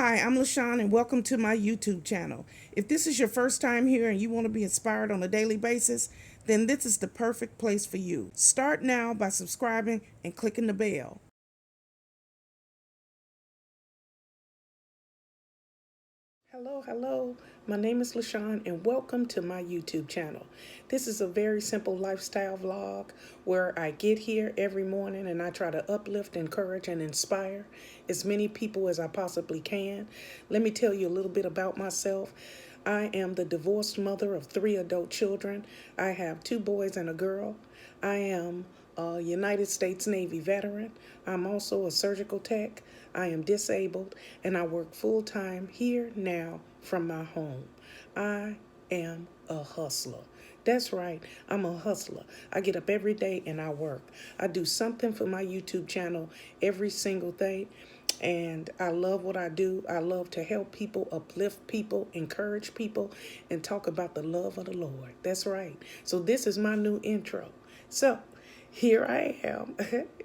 Hi, I'm LaShawn and welcome to my YouTube channel. If this is your first time here and you want to be inspired on a daily basis, then this is the perfect place for you. Start now by subscribing and clicking the bell. Hello. My name is LaShawn and welcome to my YouTube channel. This is a very simple lifestyle vlog where I get here every morning and I try to uplift, encourage, and inspire as many people as I possibly can. Let me tell you a little bit about myself. I am the divorced mother of 3 adult children. I have 2 boys and a girl. I am a United States Navy veteran. I'm also a surgical tech. I am disabled and I work full-time here now from my home. I am a hustler. That's right, I'm a hustler. I get up every day and I work. I do something for my YouTube channel every single day. And I love what I do. I love to help people, uplift people, encourage people, and talk about the love of the Lord. That's right. So this is my new intro. So here I am.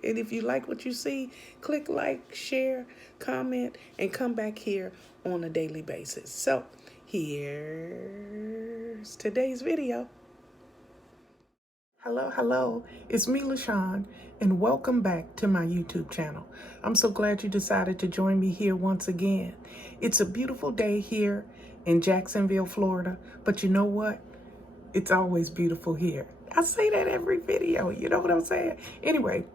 And if you like what you see, click like, share, comment, and come back here on a daily basis. So here's today's video. Hello. It's me, LaShawn, and welcome back to my YouTube channel. I'm so glad you decided to join me here once again. It's a beautiful day here in Jacksonville, Florida, but you know what? It's always beautiful here. I say that every video, you know what I'm saying? Anyway,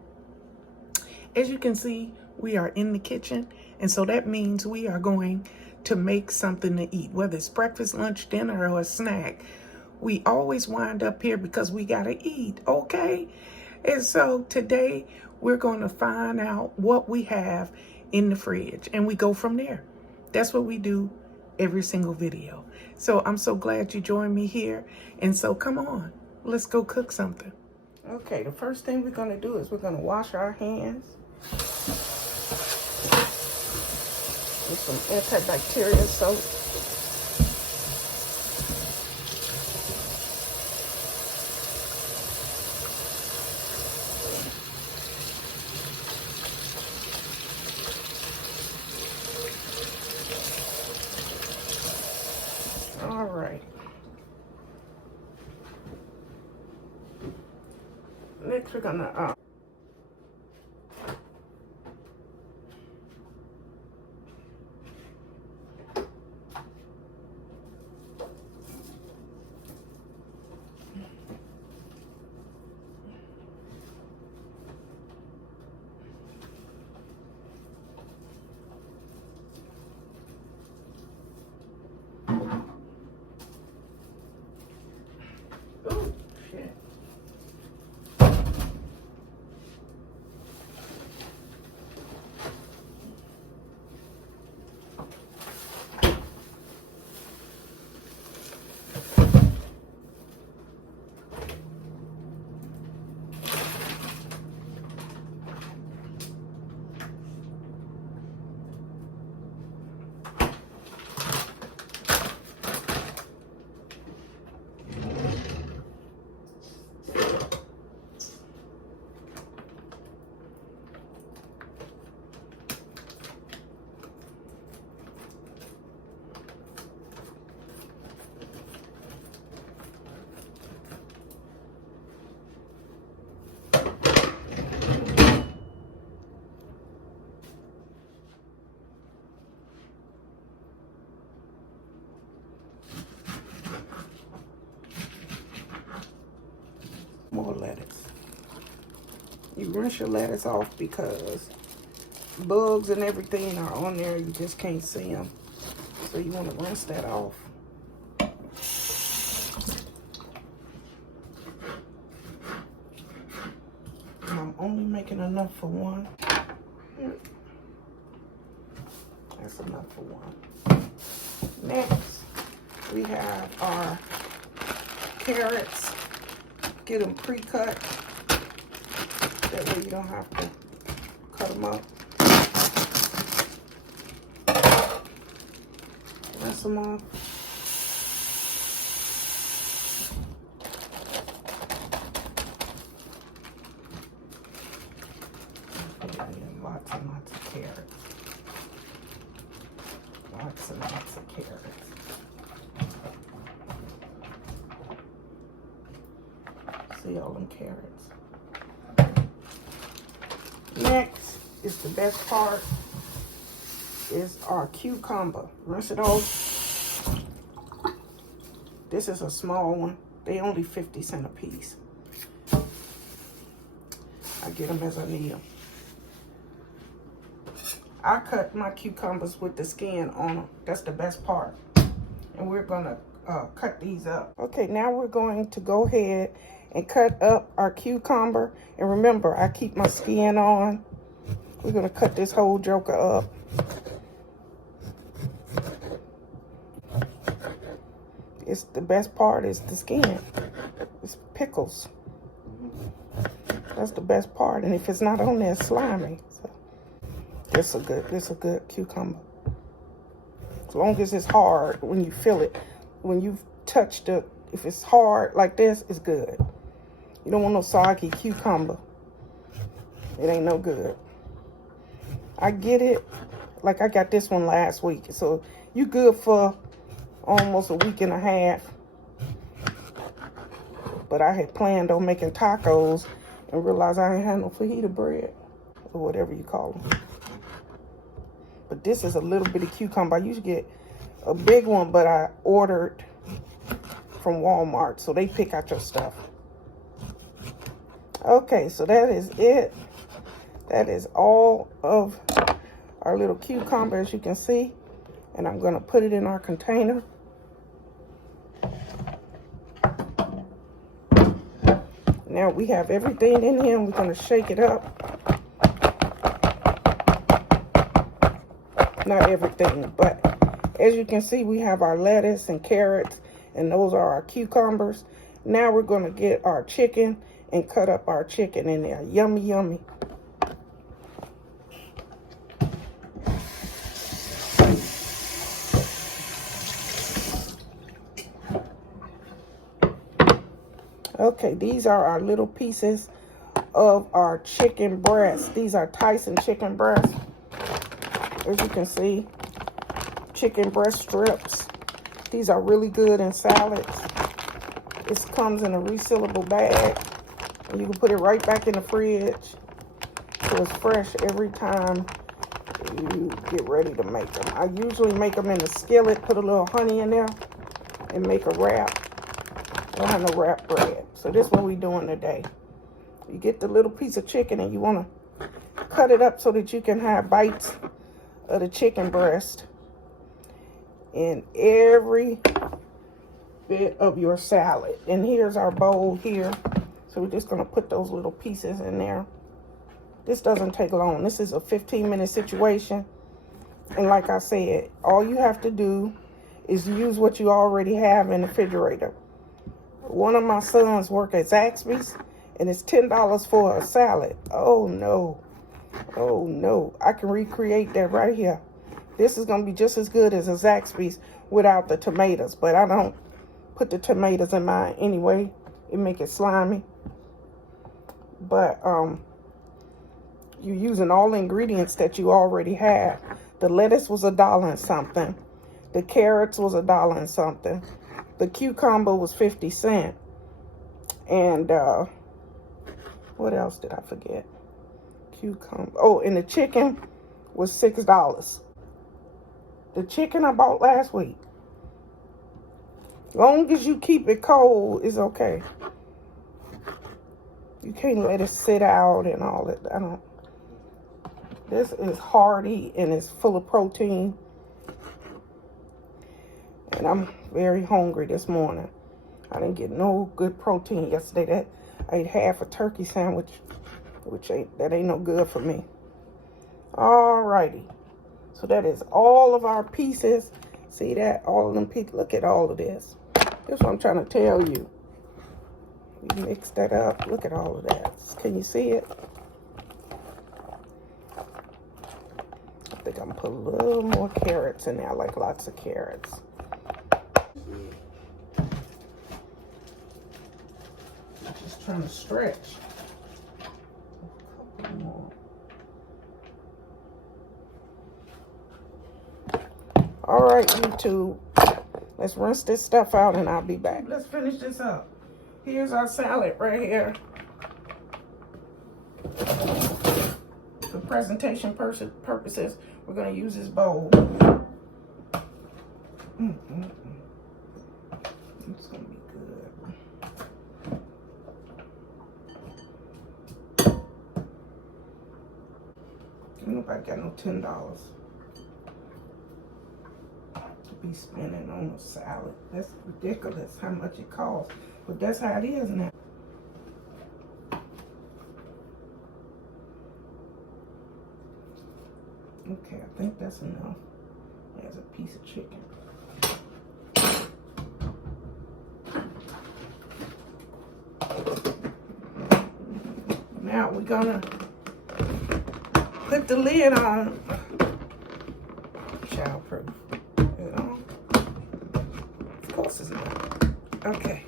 as you can see, we are in the kitchen, and so that means we are going to make something to eat, whether it's breakfast, lunch, dinner, or a snack. We always wind up here because we gotta eat, okay? And so today we're going to find out what we have in the fridge and we go from there. That's what we do every single video. So I'm so glad you joined me here. And so come on, let's go cook something. Okay, the first thing we're gonna do is we're gonna wash our hands with some antibacterial soap. All right. Next, we're gonna oh shit. More lettuce. You rinse your lettuce off because bugs and everything are on there. You just can't see them. So you want to rinse that off. And I'm only making enough for one. That's enough for one. Next, we have our carrots. Get them pre-cut. That way you don't have to cut them up. Rinse them off. Put in lots and lots of carrots. lots and lots of carrots. See all them carrots. Next is the best part, is our cucumber. Rinse it off. This is a small one. They only 50 cents a piece. I get them as I need them. I cut my cucumbers with the skin on them. That's the best part. And we're gonna cut these up. Okay, now we're going to go ahead and cut up our cucumber. And remember, I keep my skin on. We're gonna cut this whole joker up. It's the best part is the skin. It's pickles. That's the best part. And if it's not on there, it's slimy. So this a good cucumber. As long as it's hard when you feel it. When you've touched it, if it's hard like this, it's good. You don't want no soggy cucumber. It ain't no good. I get it. Like I got this one last week. So you good for almost a week and a half. But I had planned on making tacos and realized I ain't had no fajita bread. Or whatever you call them. But this is a little bitty cucumber. I usually get a big one, but I ordered from Walmart. So they pick out your stuff. Okay, so that is it. That is all of our little cucumber, as you can see. And I'm going to put it in our container. Now we have everything in here, and we're going to shake it up. Not everything, but as you can see, we have our lettuce and carrots, and those are our cucumbers. Now we're going to get our chicken and cut up our chicken in there. Yummy, yummy. Okay, these are our little pieces of our chicken breast. These are Tyson chicken breasts. As you can see, chicken breast strips. These are really good in salads. This comes in a resealable bag. And you can put it right back in the fridge. So it's fresh every time you get ready to make them. I usually make them in a skillet, put a little honey in there, and make a wrap. I don't have no wrap bread. So this is what we're doing today. You get the little piece of chicken and you want to cut it up so that you can have bites of the chicken breast in every bit of your salad. And here's our bowl here. So we're just going to put those little pieces in there. This doesn't take long. This is a 15-minute situation. And like I said, all you have to do is use what you already have in the refrigerator. One of my sons work at Zaxby's, and it's $10 for a salad. Oh, no. Oh, no. I can recreate that right here. This is going to be just as good as a Zaxby's without the tomatoes. But I don't put the tomatoes in mine anyway. It make it slimy. But you're using all the ingredients that you already have. The lettuce was $1 and something. The carrots was $1 and something. The cucumber was 50 cents. And what else did I forget? Cucumber. Oh, and the chicken was $6. The chicken I bought last week. Long as you keep it cold, it's okay. You can't let it sit out and all that. I don't. This is hearty and it's full of protein. And I'm very hungry this morning. I didn't get no good protein yesterday. I ate half a turkey sandwich, which ain't no good for me. Alrighty. So that is all of our pieces. See that? All of them pieces. Look at all of this. That's what I'm trying to tell you. You mix that up. Look at all of that. Can you see it? I think I'm going to put a little more carrots in there. I like lots of carrots. Just trying to stretch. A couple more. All right, YouTube. Let's rinse this stuff out and I'll be back. Let's finish this up. Here's our salad right here. For presentation purposes, we're going to use this bowl. It's going to be good. Nobody got no $10 to be spending on a salad. That's ridiculous how much it costs. But that's how it is now. Okay, I think that's enough. There's a piece of chicken. Now we're gonna put the lid on. Childproof. You know? Of course it's not. Okay.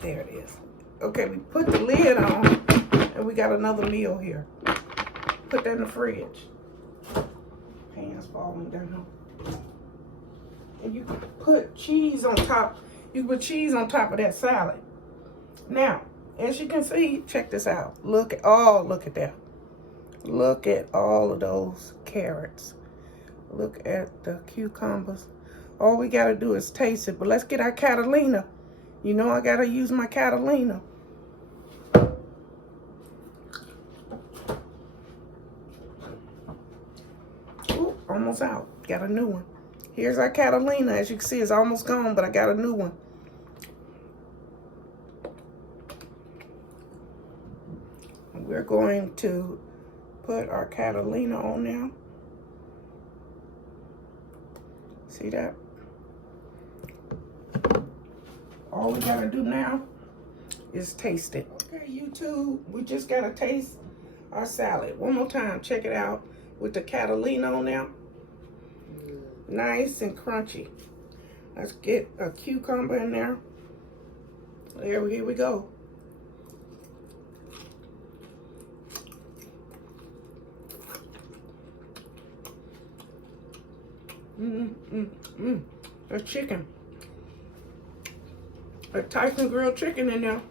There it is. Okay, we put the lid on and we got another meal here. Put that in the fridge. Pans falling down. And you can put cheese on top. You can put cheese on top of that salad. Now, as you can see, check this out. Look at that. Look at all of those carrots. Look at the cucumbers. All we gotta do is taste it. But let's get our Catalina. You know I gotta use my Catalina. Ooh, almost out. Got a new one. Here's our Catalina. As you can see, it's almost gone, but I got a new one. We're going to put our Catalina on now. See that? All we gotta do now is taste it. Okay, YouTube, we just gotta taste our salad. One more time, check it out with the Catalina on now. Nice and crunchy. Let's get a cucumber in there. Here we go. A chicken. A Tyson grilled chicken in there.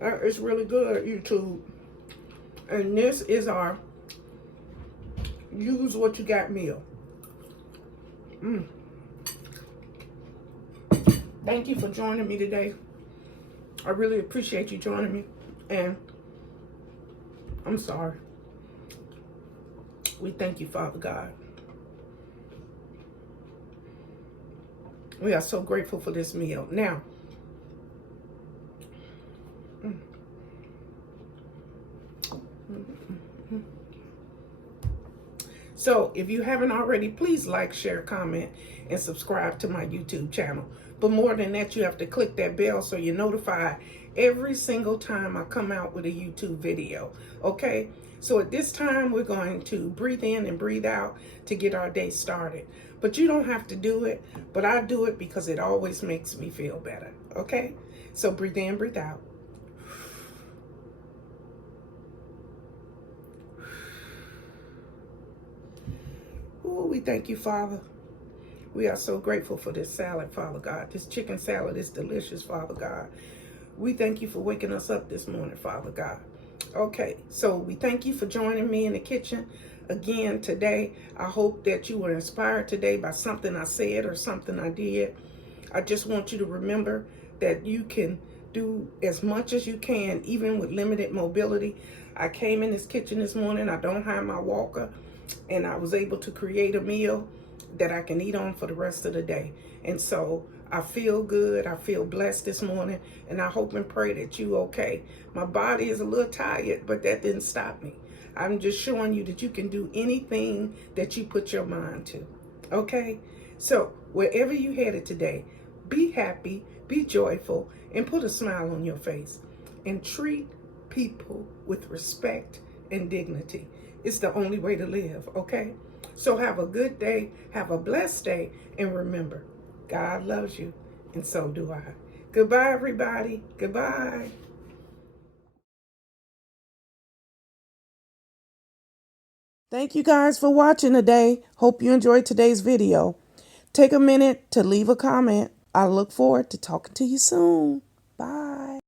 That is really good, YouTube. And this is our use what you got meal. Thank you for joining me today. I really appreciate you joining me. And I'm sorry. We thank you, Father God. We are so grateful for this meal. Now, so if you haven't already, please like, share, comment, and subscribe to my YouTube channel. But more than that, you have to click that bell so you're notified every single time I come out with a YouTube video. Okay? So at this time, we're going to breathe in and breathe out to get our day started. But you don't have to do it, but I do it because it always makes me feel better. Okay? So breathe in, breathe out. Ooh, we thank you, Father. We are so grateful for this salad, Father God. This chicken salad is delicious, Father God. We thank you for waking us up this morning, Father God. Okay, so we thank you for joining me in the kitchen again today. I hope that you were inspired today by something I said or something I did. I just want you to remember that you can do as much as you can, even with limited mobility. I came in this kitchen this morning. I don't have my walker, and I was able to create a meal that I can eat on for the rest of the day. And so I feel good. I feel blessed this morning, and I hope and pray that you okay. My body is a little tired, but that didn't stop me. I'm just showing you that you can do anything that you put your mind to. Okay? So wherever you headed today, be happy, be joyful, and put a smile on your face. And treat people with respect and dignity. It's the only way to live, okay? So have a good day, have a blessed day, and remember, God loves you, and so do I. Goodbye, everybody. Goodbye. Thank you guys for watching today. Hope you enjoyed today's video. Take a minute to leave a comment. I look forward to talking to you soon. Bye.